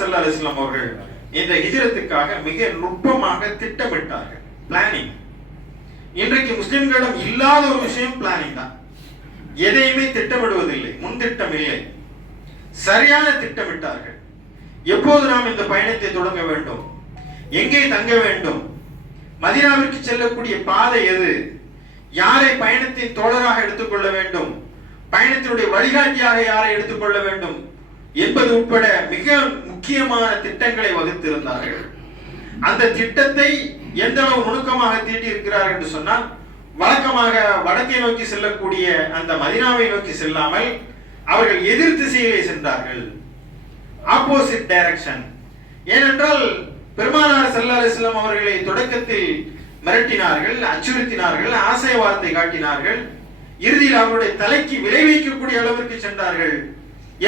ஸல்லல்லாஹு அலைஹி வஸல்லம் அவர்கள் இந்த ஹிஜ்ரத்துக்காக மிக நுட்பமாக திட்டமிட்டார்கள். பிளானிங். இன்றைக்கு முஸ்லிம்களிடம் இல்லாத ஒரு விஷயம் பிளானிங் தான். எதையுமே திட்டமிடுவதில்லை, முன்திட்டம் இல்லை. சரியான திட்டமிட்டார்கள். எப்போது நாம் இந்த பயணத்தை தொடங்க வேண்டும், எங்கே தங்க வேண்டும், மதீனாவிற்கு செல்லக்கூடிய பாதை எது, யாரை பயணத்தின் தோழராக எடுத்துக்கொள்ள வேண்டும், பயணத்தினுடைய வழிகாட்டியாக யாரை எடுத்துக்கொள்ள வேண்டும் என்பது உட்பட மிக முக்கியமான திட்டங்களை வகுத்திருந்தார்கள். அந்த திட்டத்தை எந்த அளவு நுணுக்கமாக தீட்டியிருக்கிறார்கள் என்று சொன்னால், வழக்கமாக வடக்கை நோக்கி செல்லக்கூடிய அந்த மதீனாவை நோக்கி செல்லாமல் அவர்கள் எதிர் திசையிலே சென்றார்கள். Opposite direction. ஏனென்றால் பெருமானார் ஸல்லல்லாஹு அலைஹி வஸல்லம் அவர்களை தொடக்கத்தில் மிரட்டினார்கள், அச்சுறுத்தினார்கள், ஆசை வார்த்தை காட்டினார்கள். இறுதியில் அவருடைய தலைக்கு விளைவிக்கக்கூடிய அளவிற்கு சென்றார்கள்.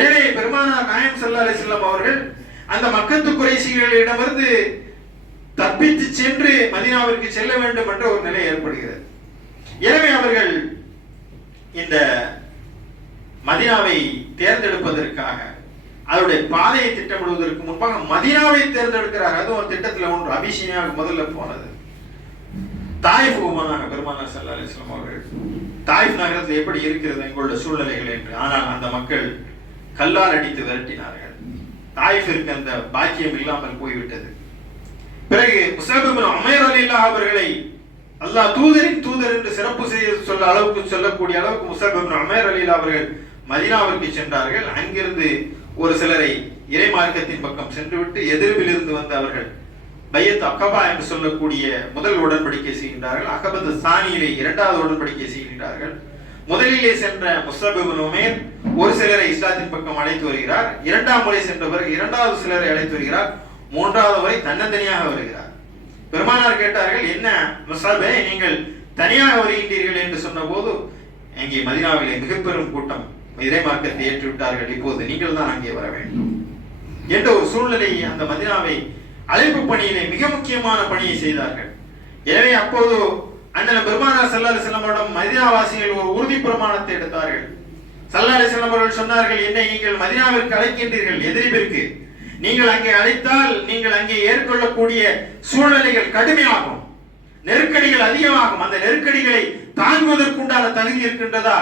எனவே பெருமானார் நாயகம் ஸல்லல்லாஹு அலைஹி வஸல்லம் அவர்கள் அந்த மக்கத்து குறைஷிகளிடமிருந்து தப்பித்து சென்று மதீனாவிற்கு செல்ல வேண்டும் என்ற ஒரு நிலை ஏற்படுகிறது. எனவே அவர்கள் இந்த மதீனாவை தேர்ந்தெடுப்பதற்காக அவருடைய பாதையை திட்டமிடுவதற்கு முன்பாக மதீனாவை தேர்ந்தெடுக்கிறார். அதுவும் திட்டத்தில் ஒன்று. அபிஷினியாவுக்கு முதல்ல போனது தாயிஃப் போனாங்க பெருமானார் ஸல்லல்லாஹு அலைஹி வஸல்லம் அவர்கள். தாயிஃப் நகரத்தில் எப்படி இருக்கிறது எங்களுடைய சூழ்நிலைகள் என்று. ஆனால் அந்த மக்கள் கல்லால் அடித்து விரட்டினார்கள். தாயிஃபிற்கு அந்த பாக்கியம் இல்லாமல் போய்விட்டது. பிறகு முஸஅப் இப்னு உமைர் ரலியல்லாஹு அவர்களை அல்லாஹ் தூதரின் தூதர் என்று சிறப்பு சொல்ல அளவுக்கு சொல்லக்கூடிய அளவுக்கு முஸஅப் இப்னு உமைர் ரலியல்லாஹு அவர்கள் மதீனாவிற்கு சென்றார்கள். அங்கிருந்து ஒரு சிலரை இறை மார்க்கத்தின் பக்கம் சென்றுவிட்டு எதிர்வில் இருந்து வந்த அவர்கள் பையத் அகபா என்று சொல்லக்கூடிய முதல் உடன்படிக்கை செய்கின்றார்கள். அகபத்து சானியிலே இரண்டாவது உடன்படிக்கை செய்கின்றார்கள். முதலிலே சென்ற முஸஅப் இப்னு உமைர் ஒரு சிலரை இஸ்லாத்தின் பக்கம் அழைத்து வருகிறார். இரண்டாம் முறை சென்றவர் இரண்டாவது சிலரை அழைத்து வருகிறார். மூன்றாவது முறை தன்னந்தனியாக வருகிறார். பெருமானார் கேட்டார்கள், என்ன முஸஅபே, நீங்கள் தனியாக வருகின்றீர்கள் என்று சொன்ன போது, அங்கே மதீனாவிலே மிக பெரும் கூட்டம் இறை மார்க்கத்தை ஏற்றுவிட்டார்கள், இப்போது நீங்கள் தான் அங்கே வர வேண்டும் என்ற ஒரு சூழ்நிலையை அந்த மதீனாவை அழைப்பு பணியிலே மிக முக்கியமான பணியை செய்தார்கள். எனவே அப்போது அண்ணன் பெருமானார் ஸல்லல்லாஹு அலைஹி வஸல்லம் அவர்களிடம் மதீனாவாசிகள் ஒரு உறுதி பிரமாணத்தை எடுத்தார்கள். ஸல்லல்லாஹு அலைஹி வஸல்லம் அவர்கள் சொன்னார்கள், என்னை நீங்கள் மதீனாவிற்கு அழைக்கின்றீர்கள், எதிரிபிற்கு நீங்கள் அங்கே அழைத்தால் நீங்கள் அங்கே ஏற்கொள்ளக்கூடிய சூழ்நிலைகள் கடுமையாகும், நெருக்கடிகள் அதிகமாகும். அந்த நெருக்கடிகளை தாங்குவதற்குண்டான தகுதி இருக்கின்றதா?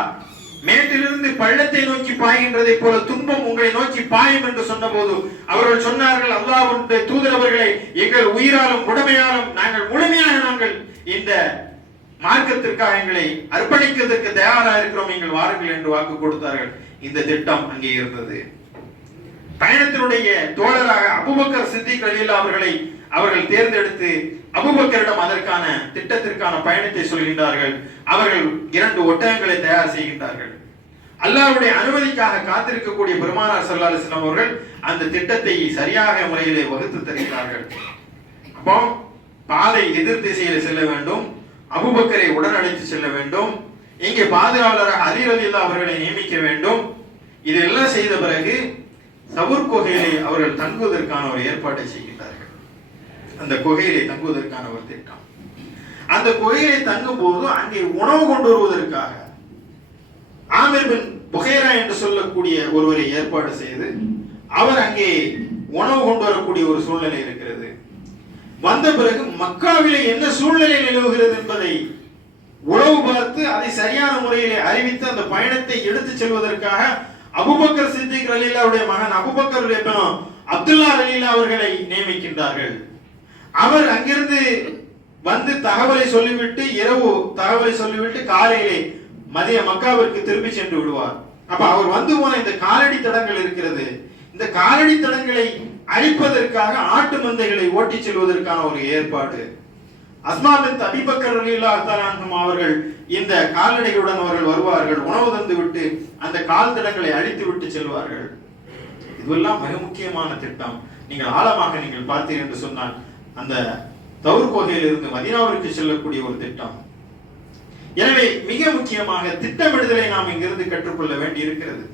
மேட்டிலிருந்து பள்ளத்தை நோக்கி பாய்கின்றதை போல துன்பம் உங்களை நோக்கி பாயும் என்று சொன்னபோது அவர்கள் சொன்னார்கள், அல்லாஹ்வுடைய தூதர் அவர்களே, எங்கள் உயிராலும் உடமையாலும் நாங்கள் இந்த மார்க்கத்திற்காக எங்களை அர்ப்பணிக்கிறதுக்கு தயாராக இருக்கிறோம், நீங்கள் வாருங்கள் என்று வாக்கு கொடுத்தார்கள். இந்த திட்டம் அங்கே இருந்தது. பயணத்தினுடைய தோழராக அபூபக்கர் சித்திக் ரலியல்லாஹு அவர்களை அவர்கள் தேர்ந்தெடுத்து அபூபக்கரிடம் அதற்கான திட்டத்திற்கான பயணத்தை சொல்கின்றார்கள். அவர்கள் 2 ஒட்டகங்களை தயார் செய்கின்றார்கள். அல்லாஹ்வுடைய அனுமதிக்காக காத்திருக்கக்கூடிய பெருமானார் ஸல்லல்லாஹு அலைஹி வஸல்லம் அவர்கள் அந்த திட்டத்தை சரியாக முறையிலே வகுத்து தருகிறார்கள். அப்போ பாதை எதிர் திசையில் செல்ல வேண்டும், அபூபக்கரை உடன் அழைத்து செல்ல வேண்டும், இங்கே பாதுகாவலராக அலி ரலியல்லாஹு அவர்களை நியமிக்க வேண்டும். இதெல்லாம் செய்த பிறகு சவுர் குகையிலே அவர்கள் தங்குவதற்கான ஒரு ஏற்பாட்டை செய்கின்றார்கள். அந்த குகையிலே தங்குவதற்கான ஒரு திட்டம். அந்த குகையிலே தங்கும் போது அங்கே உணவு கொண்டு வருவதற்காக ஆமிர் பின் புகைரா என்று சொல்லக்கூடிய ஒருவரை ஏற்பாடு செய்து அவர் அங்கே உணவு கொண்டு வரக்கூடிய ஒரு சூழ்நிலை இருக்கிறது. வந்த பிறகு மக்காவிலே என்ன சூழ்நிலை நிலவுகிறது என்பதை உளவு பார்த்து அதை சரியான முறையிலே அறிவித்து அந்த பயணத்தை எடுத்து செல்வதற்காக அபூபக்கர் சித்திக் ரலியல்லாஹுடைய மகன் அபூபக்கர் இப்னு அப்துல்லா ரலியல்லாஹு அவர்களை நியமிக்கின்றார்கள். அவர் அங்கிருந்து வந்து தகவலை சொல்லிவிட்டு இரவு தகவலை சொல்லிவிட்டு காலையிலே மதிய மக்காவிற்கு திரும்பி சென்று விடுவார். அப்ப அவர் வந்து போன இந்த காலடி தடங்கள் இருக்கிறது, இந்த காலடி தடங்களை அழிப்பதற்காக ஆட்டு மந்தைகளை ஓட்டிச் செல்வதற்கான ஒரு ஏற்பாடு. அஸ்மா பின்த் அபீ பக்கர் ரலியல்லாஹு தஆலா அன்ஹும் அவர்கள் இந்த கால்நடைகளுடன் அவர்கள் வருவார்கள், உணவு தந்து விட்டு அந்த கால் தடங்களை அழித்து விட்டு செல்வார்கள். இதுவெல்லாம் மிக முக்கியமான திட்டம். நீங்கள் ஆழமாக நீங்கள் பார்த்தீர்கள் என்று சொன்னால் அந்த தௌர் குகையில் இருந்து மதீனாவிற்கு செல்லக்கூடிய ஒரு திட்டம். எனவே மிக முக்கியமாக திட்டமிடுதலை நாம் இங்கிருந்து கற்றுக்கொள்ள வேண்டி இருக்கிறது.